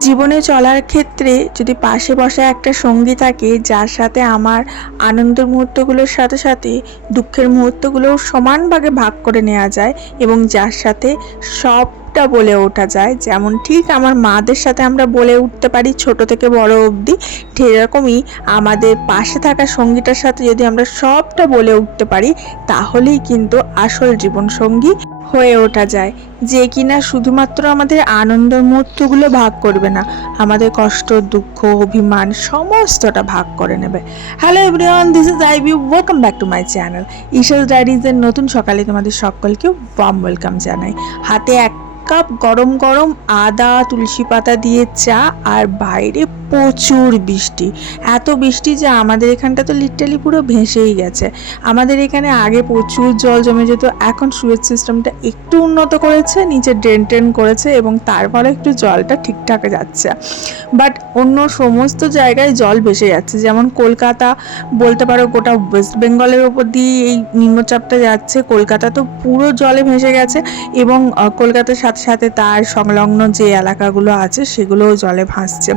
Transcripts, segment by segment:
জীবনে চলার ক্ষেত্রে যদি পাশে বসা একটা সঙ্গী থাকে, যার সাথে আমার আনন্দের মুহূর্তগুলোর সাথে সাথে দুঃখের মুহূর্তগুলোও সমান ভাগে করে নেওয়া যায় এবং যার সাথে সবটা বলে ওঠা যায়। যেমন ঠিক আমার মাদের সাথে আমরা বলে উঠতে পারি, ছোট থেকে বড় অবধি। ঠিক এরকমই আমাদের পাশে থাকা সঙ্গীটার সাথে যদি আমরা সবটা বলে উঠতে পারি, তাহলেই কিন্তু আসল জীবন সঙ্গী হয়ে ওঠা যায়, যে কিনা শুধুমাত্র আমাদের আনন্দের মুহূর্তগুলো ভাগ করবে না, আমাদের কষ্ট, দুঃখ, অভিমান সমস্তটা ভাগ করে নেবে। Hello everyone this is I view welcome back to my channel Isha's ডায়ারিজের নতুন সকালে তোমাদের সকলকে ওয়াম ওয়েলকাম জানাই। হাতে এক কাপ গরম গরম আদা, তুলসী পাতা দিয়ে চা আর বাইরে প্রচুর বৃষ্টি। এত বৃষ্টি যে আমাদের এখানটা তো লিটারালি পুরো ভেসেই গেছে। আমাদের এখানে আগে প্রচুর জল জমে যেত, এখন সুয়েজ সিস্টেমটা একটু উন্নত করেছে, নিচে ড্রেন ট্রেন করেছে এবং তারপরে একটু জলটা ঠিকঠাক যাচ্ছে। বাট অন্য সমস্ত জায়গায় জল ভেসে যাচ্ছে, যেমন কলকাতা, বলতে পারো গোটা ওয়েস্ট বেঙ্গলের ওপর দিয়ে এই নিম্নচাপটা যাচ্ছে, কলকাতা তো পুরো জলে ভেসে গেছে এবং কলকাতার সাথে সাথে তার সংলগ্ন যে এলাকাগুলো আছে সেগুলোও জলে ভাসছে।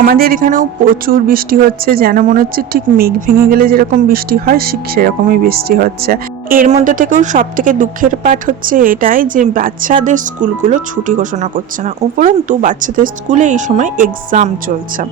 আমাদের এখানেও প্রচুর বৃষ্টি হচ্ছে, যেন মনে হচ্ছে ঠিক মেঘ ভেঙে গেলে যেরকম বৃষ্টি হয়, ঠিক সেরকমই বৃষ্টি হচ্ছে। এর মধ্যে থেকেও সব থেকে দুঃখের পাঠ হচ্ছে এটাই যে বাচ্চাদের স্কুলগুলো ছুটি ঘোষণা করছে না। উপরন্তু বাচ্চাদের স্কুলে এই সময় এক্সাম চলছে।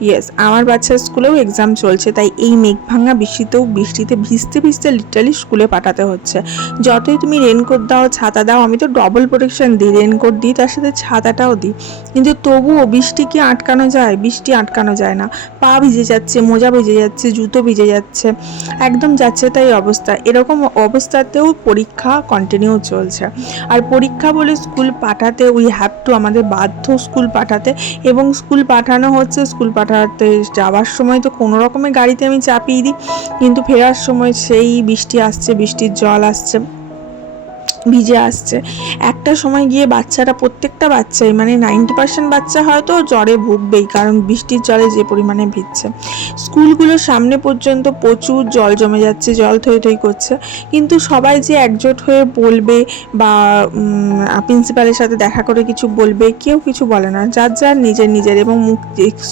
ইয়েস আমার বাচ্চার স্কুলেও এক্সাম চলছে, তাই এই মেঘ ভাঙা বৃষ্টিতেও বৃষ্টিতে ভিজতে ভিজতে লিটারালি স্কুলে পাঠাতে হচ্ছে। যতই তুমি রেনকোট দাও, ছাতা দাও, আমি তো ডবল প্রোটেকশন দিই রেনকোট দিই, তার সাথে ছাতাটাও দিই। কিন্তু তবুও বৃষ্টি কি আটকানো যায়? বৃষ্টি আটকানো যায় না। পা ভিজে যাচ্ছে, মোজা ভিজে যাচ্ছে, জুতো ভিজে যাচ্ছে। একদম যাচ্ছে তাই অবস্থা। এরকম অবস্থাতেও পরীক্ষা কন্টিনিউ চলছে। আর পরীক্ষা বলে স্কুল পাঠাতে উই হ্যাভ টু আমাদের বাধ্য স্কুল পাঠাতে এবং স্কুল পাঠানো হচ্ছে স্কুল পাঠাতে যাওয়ার সময় তো কোনো রকমের গাড়িতে আমি চাপিয়ে দিই, কিন্তু ফেরার সময় সেই বৃষ্টি আসছে, বৃষ্টির জল আসছে। ভিজে আসছে। একটা সময় গিয়ে বাচ্চারা প্রত্যেকটা বাচ্চাই মানে নাইনটি পার্সেন্ট বাচ্চা হয়তো জ্বরে ভুগবেই, কারণ বৃষ্টির জলে যে পরিমাণে ভিজছে। স্কুলগুলোর সামনে পর্যন্ত প্রচুর জল জমে যাচ্ছে, জল থই থই করছে। কিন্তু সবাই যে একজোট হয়ে বলবে বা প্রিন্সিপালের সাথে দেখা করে কিছু বলবে, কেউ কিছু বলে না। যার যার নিজের নিজের এবং মুখ,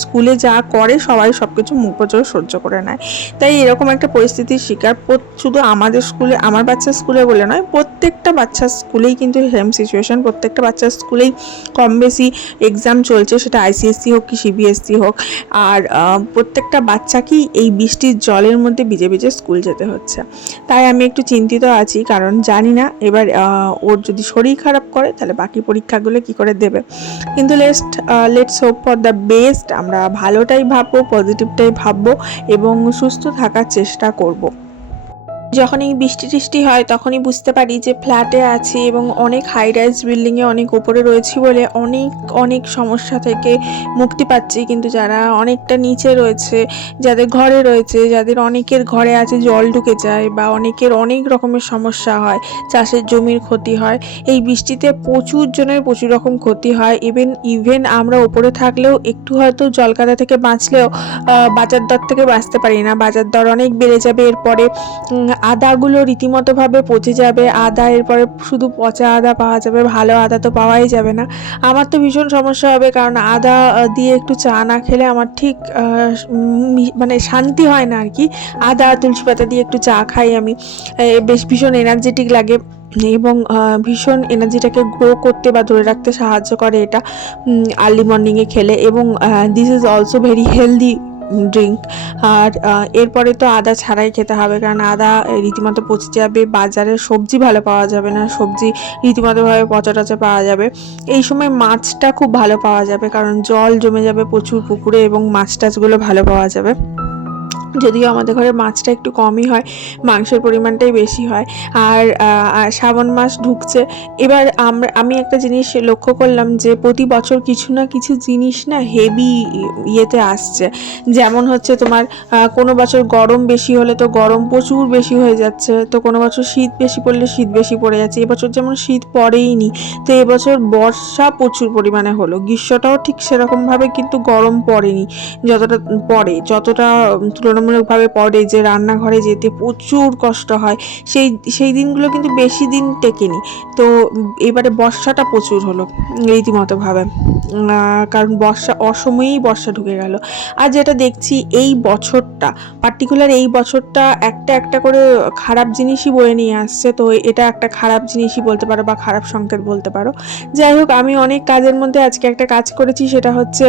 স্কুলে যা করে সবাই সব কিছু মুখ বছর সহ্য করে নেয়। তাই এরকম একটা পরিস্থিতির শিকার শুধু আমাদের স্কুলে, আমার বাচ্চার স্কুলে বলে নয়, প্রত্যেকটা বাচ্চার স্কুলেই কিন্তু সেম সিচুয়েশন প্রত্যেকটা বাচ্চার স্কুলেই কম বেশি এক্সাম চলছে, সেটা আইসিএসসি হোক কি সিবিএসসি হোক। আর প্রত্যেকটা বাচ্চাকেই এই বৃষ্টির জলের মধ্যে ভিজে ভিজে স্কুল যেতে হচ্ছে। তাই আমি একটু চিন্তিত আছি, কারণ জানি না, এবার ওর যদি শরীর খারাপ করে, তাহলে বাকি পরীক্ষাগুলো কি করে দেবে? কিন্তু least let's hope for the best আমরা ভালোটাই ভাববো পজিটিভটাই ভাববো, এবং সুস্থ থাকার চেষ্টা করব। যখন এই বৃষ্টি টিষ্টি হয়, তখনই বুঝতে পারি যে ফ্ল্যাটে আছি এবং অনেক হাই রাইজ বিল্ডিংয়ে অনেক ওপরে রয়েছি বলে অনেক অনেক সমস্যা থেকে মুক্তি পাচ্ছি। কিন্তু যারা অনেকটা নিচে রয়েছে, যাদের ঘরে রয়েছে, যাদের অনেকের ঘরে আছে জল ঢুকে যায় বা অনেকের অনেক রকমের সমস্যা হয়, চাষের জমির ক্ষতি হয়, এই বৃষ্টিতে প্রচুর জনের প্রচুর রকম ক্ষতি হয়। ইভেন ইভেন আমরা ওপরে থাকলেও একটু হয়তো জলকাদা থেকে বাঁচলেও বাজার দর থেকে বাঁচতে পারি না। বাজার দর অনেক বেড়ে যাবে। এরপরে আদাগুলো রীতিমতোভাবে পচে যাবে, আদা, এরপরে শুধু পচা আদা পাওয়া যাবে, ভালো আদা তো পাওয়াই যাবে না। আমার তো ভীষণ সমস্যা হবে কারণ আদা দিয়ে একটু চা না খেলে আমার ঠিক মানে শান্তি হয় না আর কি। আদা, তুলসী পাতা দিয়ে একটু চা খাই আমি। বেশ ভীষণ এনার্জেটিক লাগে এবং ভীষণ এনার্জিটাকে গ্রো করতে বা ধরে রাখতে সাহায্য করে এটা আর্লি মর্নিংয়ে খেলে এবং this is also very healthy drink আর এরপরে তো আদা ছাড়াই খেতে হবে, কারণ আদা রীতিমতো পচে যাবে, বাজারে সবজি ভালো পাওয়া যাবে না, সবজি রীতিমতোভাবে পচা টচা পাওয়া যাবে। এই সময় মাছটা খুব ভালো পাওয়া যাবে, কারণ জল জমে যাবে প্রচুর পুকুরে এবং মাছ টাছগুলো ভালো পাওয়া যাবে। যদিও আমাদের ঘরে মাছটা একটু কমই হয়, মাংসের পরিমাণটাই বেশি হয়। আর শ্রাবণ মাস ঢুকছে। এবার আমরা, আমি একটা জিনিস লক্ষ্য করলাম যে প্রতি বছর কিছু না কিছু জিনিস না হেভি ইয়েতে আসছে। যেমন হচ্ছে তোমার কোনো বছর গরম বেশি হলে তো গরম প্রচুর বেশি হয়ে যাচ্ছে, তো কোনো বছর শীত বেশি পড়লে শীত বেশি পড়ে যাচ্ছে। এবছর যেমন শীত পড়েই নি তো এবছর বর্ষা প্রচুর পরিমাণে হলো। গ্রীষ্মটাও ঠিক সেরকমভাবে কিন্তু গরম পড়েনি, যতটা পড়ে, যতটা তুলনামূলক বাধ্যতামূলকভাবে পড়ে যে রান্নাঘরে যেতে প্রচুর কষ্ট হয়, সেই সেই দিনগুলো কিন্তু বেশি দিন টেকেনি। তো এবারে বর্ষাটা প্রচুর হলো, রীতিমতোভাবে। কারণ বর্ষা, অসময়েই বর্ষা ঢুকে গেল। আর যেটা দেখছি এই বছরটা পার্টিকুলার এই বছরটা একটা একটা করে খারাপ জিনিসই বয়ে নিয়ে আসছে। তো এটা একটা খারাপ জিনিসই বলতে পারো বা খারাপ সংকেত বলতে পারো। যাই হোক, আমি অনেক কাজের মধ্যে আজকে একটা কাজ করেছি, সেটা হচ্ছে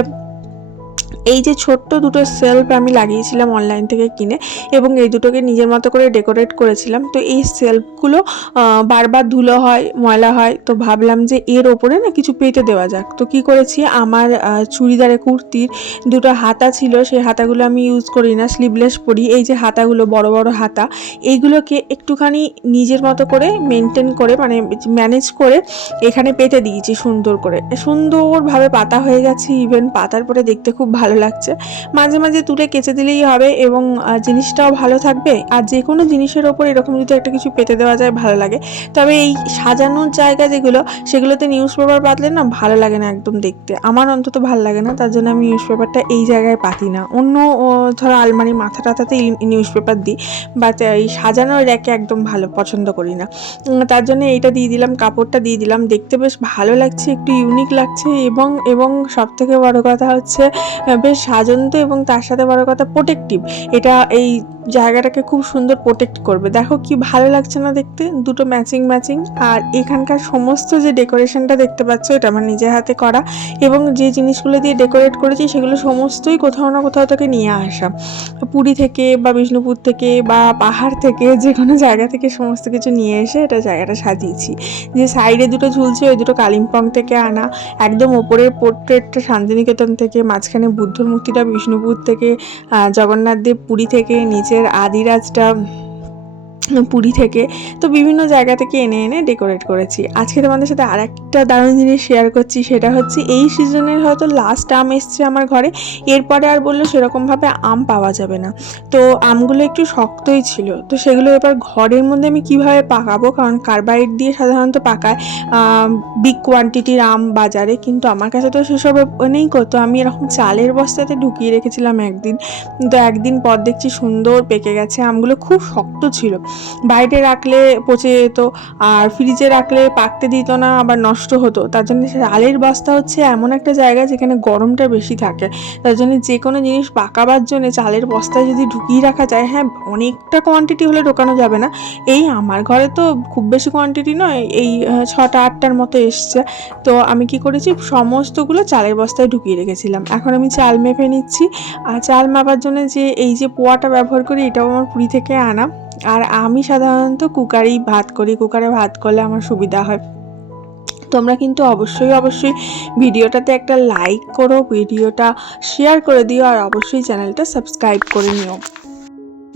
এই যে ছোট্ট দুটো সেলফ আমি লাগিয়েছিলাম অনলাইন থেকে কিনে এবং এই দুটোকে নিজের মতো করে ডেকোরেট করেছিলাম, তো এই সেলফগুলো বারবার ধুলো হয়, ময়লা হয়, তো ভাবলাম যে এর ওপরে না কিছু পেতে দেওয়া যাক। তো কি করেছি? আমার চুড়িদারে কুর্তির দুটো হাতা ছিল, সেই হাতাগুলো আমি ইউজ করি না স্লিভলেস পরি। এই যে হাতাগুলো, বড় বড় হাতা, এইগুলোকে একটুখানি নিজের মতো করে মেনটেন করে মানে ম্যানেজ করে এখানে পেতে দিয়েছি সুন্দর করে। সুন্দরভাবে পাতা হয়ে গেছে ইভেন পাতার পরে দেখতে খুব ভালো লাগছে। মাঝে মাঝে তুলে কেচে দিলেই হবে এবং জিনিসটাও ভালো থাকবে। আর যে কোনো জিনিসের ওপর এরকম যদি একটা কিছু পেতে দেওয়া যায়, ভালো লাগে। তবে এই সাজানোর জায়গা যেগুলো, সেগুলোতে নিউজ পেপার পাতলে না ভালো লাগে না একদম দেখতে। আমার অন্তত ভালো লাগে না, তার জন্য আমি নিউজ পেপারটা এই জায়গায় পাতি না। অন্য ধরো আলমারি মাথা টাথাতে নিউজ পেপার দিই বাট এই সাজানোর র্যাকে একদম ভালো, পছন্দ করি না। তার জন্য এইটা দিয়ে দিলাম, কাপড়টা দিয়ে দিলাম, দেখতে বেশ ভালো লাগছে, একটু ইউনিক লাগছে এবং এবং সব থেকে বড় কথা হচ্ছে বেশ সাজন্ত এবং তার সাথে বড় কথা প্রোটেক্টিভ এটা এই জায়গাটাকে খুব সুন্দর প্রোটেক্ট করবে। দেখো কি ভালো লাগছে না দেখতে? দুটো ম্যাচিং ম্যাচিং আর এখানকার সমস্ত যে ডেকোরেশনটা দেখতে পাচ্ছ, এটা আমার নিজের হাতে করা। এবং যে জিনিসগুলো দিয়ে ডেকোরেট করেছি, সেগুলো সমস্তই কোথাও না কোথাও থেকে নিয়ে আসা। পুরী থেকে বা বিষ্ণুপুর থেকে বা পাহাড় থেকে, যে কোনো জায়গা থেকে সমস্ত কিছু নিয়ে এসে এটা জায়গাটা সাজিয়েছি। যে সাইডে দুটো ঝুলছে, ওই দুটো কালিম্পং থেকে আনা। একদম ওপরের পোর্ট্রেটটা শান্তিনিকেতন থেকে, মাঝখানে বুদ্ধর মূর্তিটা বিষ্ণুপুর থেকে জগন্নাথদেব জগন্নাথ দেব পুরী থেকে নিচের আদিরাজটা পুরী থেকে। তো বিভিন্ন জায়গা থেকে এনে এনে ডেকোরেট করেছি। আজকে তোমাদের সাথে আর একটা দারুণ জিনিস শেয়ার করছি, সেটা হচ্ছে এই সিজনের হয়তো লাস্ট আম এসছে আমার ঘরে, এরপরে আর বলল সেরকমভাবে আম পাওয়া যাবে না। তো আমগুলো একটু শক্তই ছিল, তো সেগুলো এবার ঘরের মধ্যে আমি কীভাবে পাকাবো? কারণ কার্বাইড দিয়ে সাধারণত পাকায় বিগ কোয়ান্টিটির আম বাজারে, কিন্তু আমার কাছে তো সেসব নেই কত আমি এরকম চালের বস্তাতে ঢুকিয়ে রেখেছিলাম একদিন। তো একদিন পর দেখছি সুন্দর পেকে গেছে, আমগুলো খুব শক্ত ছিল। বাইরে রাখলে পচে যেত, আর ফ্রিজে রাখলে পাকতে দিত না, আবার নষ্ট হতো। তার জন্য চালের বস্তা হচ্ছে এমন একটা জায়গা যেখানে গরমটা বেশি থাকে। তার জন্য যে কোনো জিনিস পাকাবার জন্য চালের বস্তায় যদি ঢুকিয়ে রাখা যায় হ্যাঁ অনেকটা কোয়ান্টিটি হলে ঢোকানো যাবে না। এই আমার ঘরে তো খুব বেশি কোয়ান্টিটি নয়, এই ছটা, আটটার মতো এসছে। তো আমি কি করেছি, সমস্তগুলো চালের বস্তায় ঢুকিয়ে রেখেছিলাম। এখন আমি চাল মেপে নিচ্ছি। আর চাল মাপার জন্য যে, এই যে পোয়াটা ব্যবহার করি, এটাও আমার পুরী থেকে আনা। আর আমি সাধারণত কুকারেই ভাত করি, কুকারে ভাত করলে আমার সুবিধা হয়। তোমরা কিন্তু অবশ্যই অবশ্যই ভিডিওটাতে একটা লাইক করো, ভিডিওটা শেয়ার করে দিও, আর অবশ্যই চ্যানেলটা সাবস্ক্রাইব করে নিও।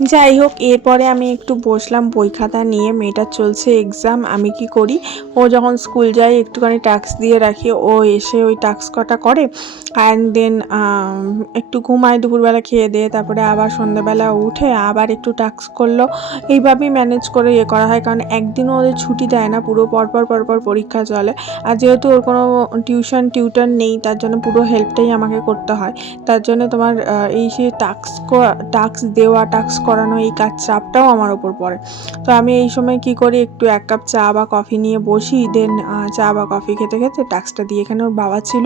যাই হোক এরপরে আমি একটু বসলাম, বই খাতা নিয়ে, মেয়েটার চলছে এক্সাম আমি কি করি? ও যখন স্কুল যায়, একটুখানি টাস্ক দিয়ে রাখি, ও এসে ওই টাস্ক কটা করে অ্যান্ড দেন একটু ঘুমায়, দুপুরবেলা খেয়ে দিয়ে, তারপরে আবার সন্ধ্যাবেলা উঠে আবার একটু টাস্ক করল। এইভাবেই ম্যানেজ করে ইয়ে করা হয়, কারণ একদিনও ওদের ছুটি দেয় না, পুরো পরপর পরপর পরীক্ষা চলে। আর যেহেতু ওর কোনো টিউশন টিউটার নেই, তার জন্য পুরো হেল্পটাই আমাকে করতে হয়। তার জন্য তোমার এই যে টাস্ক টাস্ক দেওয়া, টাস্ক করানো এই কাজ চাপটাও আমার ওপর পড়ে। তো আমি এই সময় কি করি, একটু এক কাপ চা বা কফি নিয়ে বসি দেন চা বা কফি খেতে খেতে টাস্কটা দিয়ে এখানে ওর বাবা ছিল।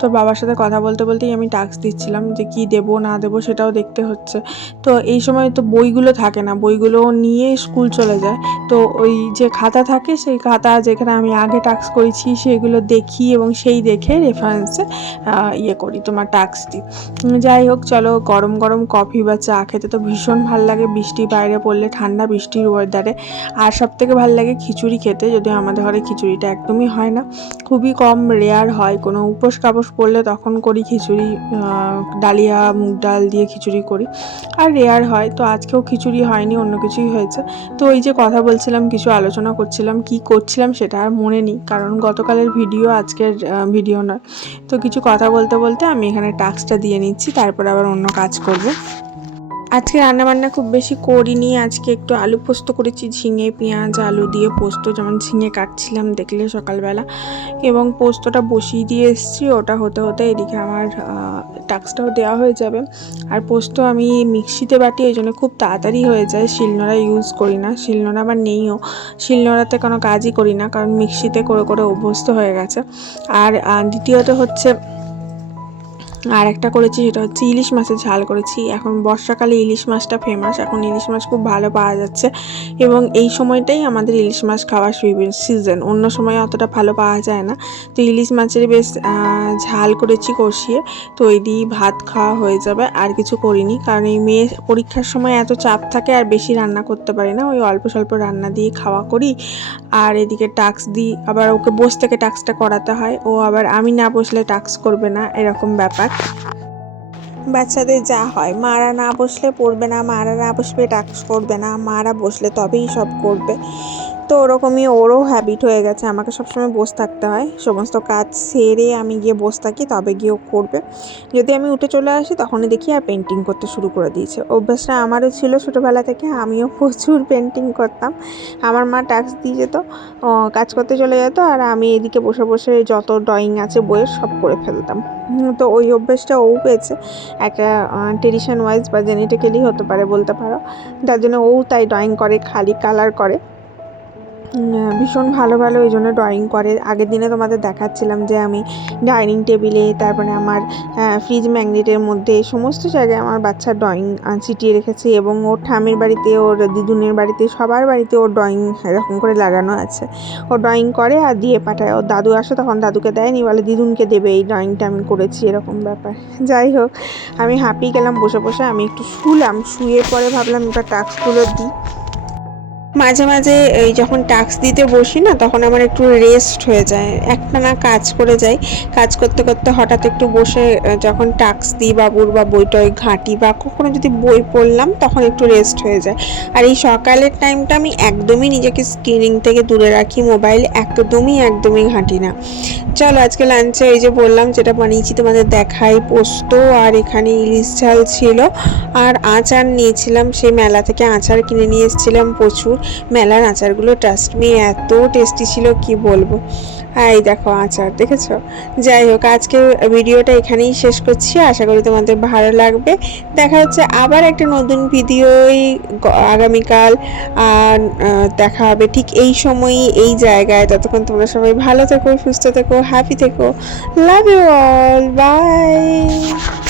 তো বাবার সাথে কথা বলতে বলতেই আমি টাস্ক দিচ্ছিলাম যে কি দেবো, না দেবো সেটাও দেখতে হচ্ছে। তো এই সময় তো বইগুলো থাকে না, বইগুলো নিয়ে স্কুল চলে যায়। তো ওই যে খাতা থাকে, সেই খাতা যেখানে আমি আগে টাস্ক করেছি সেগুলো দেখি এবং সেই দেখে রেফারেন্সে ইয়ে করি, তোমার টাস্ক দিই। যাই হোক, চলো গরম গরম কফি বা চা খেতে তো ভীষণ ভালো লাগে বৃষ্টি বাইরে পড়লে ঠান্ডা বৃষ্টির ওয়েদারে আর সব থেকে ভালো লাগে খিচুড়ি খেতে, যদিও আমাদের ঘরে খিচুড়িটা একদমই হয় না। খুবই কম রেয়ার হয়, কোনো উপোস কাপোস পড়লে তখন করি খিচুড়ি ডালিয়া, মুগ ডাল দিয়ে খিচুড়ি করি। আর রেয়ার হয়, তো আজকেও খিচুড়ি হয়নি, অন্য কিছুই হয়েছে। তো ওই যে কথা বলছিলাম, কিছু আলোচনা করছিলাম, কি করছিলাম সেটা আর মনে নেই, কারণ গতকালের ভিডিও আজকের ভিডিও নয়। তো কিছু কথা বলতে বলতে আমি এখানে টাস্কটা দিয়ে নিচ্ছি, তারপর আবার অন্য কাজ করব। আজকে রান্নাবান্না খুব বেশি করিনি। আজকে একটু আলু পোস্ত করেছি, ঝিঙে, পেঁয়াজ, আলু দিয়ে পোস্ত। যেমন ঝিঙে কাটছিলাম দেখলে সকালবেলা। এবং পোস্তটা বসিয়ে দিয়ে এসেছি, ওটা হতে হতে এদিকে আমার টাক্সটাও দেওয়া হয়ে যাবে। আর পোস্ত আমি মিক্সিতে বাটি, এই জন্য খুব তাড়াতাড়ি হয়ে যায়। শিলনোড়া ইউজ করি না। শিলনোড়া আবার নেইও। শিলনোড়াতে কোনো কাজই করি না, কারণ মিক্সিতে করে করে অভ্যস্ত হয়ে গেছে। আর দ্বিতীয়ত হচ্ছে আর একটা করেছি সেটা হচ্ছে ইলিশ মাছের ঝাল করেছি। এখন বর্ষাকালে ইলিশ মাছটা ফেমাস এখন ইলিশ মাছ খুব ভালো পাওয়া যাচ্ছে। এবং এই সময়টাই আমাদের ইলিশ মাছ খাওয়ার সিজন অন্য সময় অতটা ভালো পাওয়া যায় না। তো ইলিশ মাছের বেশ ঝাল করেছি কষিয়ে। তো ওই দিয়েই ভাত খাওয়া হয়ে যাবে, আর কিছু করিনি। কারণ এই মেয়ে পরীক্ষার সময় এত চাপ থাকে, আর বেশি রান্না করতে পারি না। ওই অল্প স্বল্প রান্না দিয়ে খাওয়া করি। আর এদিকে টাক্স দিই। আবার ওকে বস থেকে টাক্সটা করাতে হয়। ও আবার আমি না বসলে টাক্স করবে না, এরকম ব্যাপার। বাচ্চাদের যা হয়। মারা না বসলে পড়বে না, মারা না বসবে টাক্স করবে না, মারা বসলে তবেই সব করবে। তো ওরকমই ওরও হ্যাবিট হয়ে গেছে। আমাকে সবসময় বসে থাকতে হয়। সমস্ত কাজ সেরে আমি গিয়ে বসে থাকি, তবে গিয়ে ও করবে। যদি আমি উঠে চলে আসি, তখনই দেখি আর পেন্টিং করতে শুরু করে দিয়েছে। অভ্যাসটা আমারও ছিল ছোটোবেলা থেকে, আমিও প্রচুর পেন্টিং করতাম। আমার মা টাস্ক দিয়ে যেত কাজ করতে চলে যেত আর আমি এদিকে বসে বসে যত ড্রয়িং আছে, বইয়ের সব করে ফেলতাম। তো ওই অভ্যেসটা ও পেয়েছে। একটা ট্রেডিশন ওয়াইজ বা জেনেটিক্যালি হতে পারে বলতে পারো। যার জন্য ও তাই ড্রয়িং করে, খালি কালার করে। ভীষণ ভালো ভালো ওই জন্য ড্রয়িং করে। আগের দিনে তোমাদের দেখাচ্ছিলাম যে আমি ডাইনিং টেবিলে তারপরে আমার ফ্রিজ ম্যাগনেটের মধ্যে সমস্ত জায়গায় আমার বাচ্চার ড্রয়িং চিটিয়ে রেখেছি এবং ওর ঠামের বাড়িতে, ওর দিদুনের বাড়িতে, সবার বাড়িতে ওর ড্রয়িং এরকম করে লাগানো আছে। ও ড্রয়িং করে আর দিয়ে পাঠায়। ওর দাদু আসে, তখন দাদুকে দেয়নি, বলে, দিদুনকে দেবে, এই ড্রয়িংটা আমি করেছি, এরকম ব্যাপার। যাই হোক, আমি হাঁপিয়ে গেলাম, বসে বসে আমি একটু শুলাম, শুয়ে পরে ভাবলাম, এবার টাস্কগুলো দিই। মাঝে মাঝে এই যখন টাস্ক দিতে বসি না, তখন আমার একটু রেস্ট হয়ে যায়। একটা না কাজ করে যাই। কাজ করতে করতে হঠাৎ একটু বসে যখন টাস্ক দিই বাবুর বা বইটই ঘাঁটি বা কখনো যদি বই পড়লাম, তখন একটু রেস্ট হয়ে যায়। আর এই সকালের টাইমটা আমি একদমই নিজেকে স্ক্রিনিং থেকে দূরে রাখি মোবাইল একদমই একদমই ঘাঁটি না। চলো আজকে লাঞ্চে এই যে বললাম, যেটা বানিয়েছি তোমাদের দেখাই পোস্ত আর এখানে ইলিশ ঝাল ছিল। আর আচার নিয়েছিলাম, সেই মেলা থেকে আচার কিনে নিয়ে এসেছিলাম প্রচুর। মেলার আচারগুলো ট্রাস্ট মি এত টেস্টি ছিল, কি বলব? আর এই দেখো আচার, দেখেছ? যাই হোক আজকে ভিডিওটা এখানেই শেষ করছি। আশা করি তোমাদের ভালো লাগবে। দেখা হচ্ছে আবার একটা নতুন ভিডিওই আগামীকাল। দেখা হবে ঠিক এই সময়ই, এই জায়গায়। ততক্ষণ তোমরা সবাই ভালো থেকো, সুস্থ থেকো হ্যাপি থেকো। Love you all by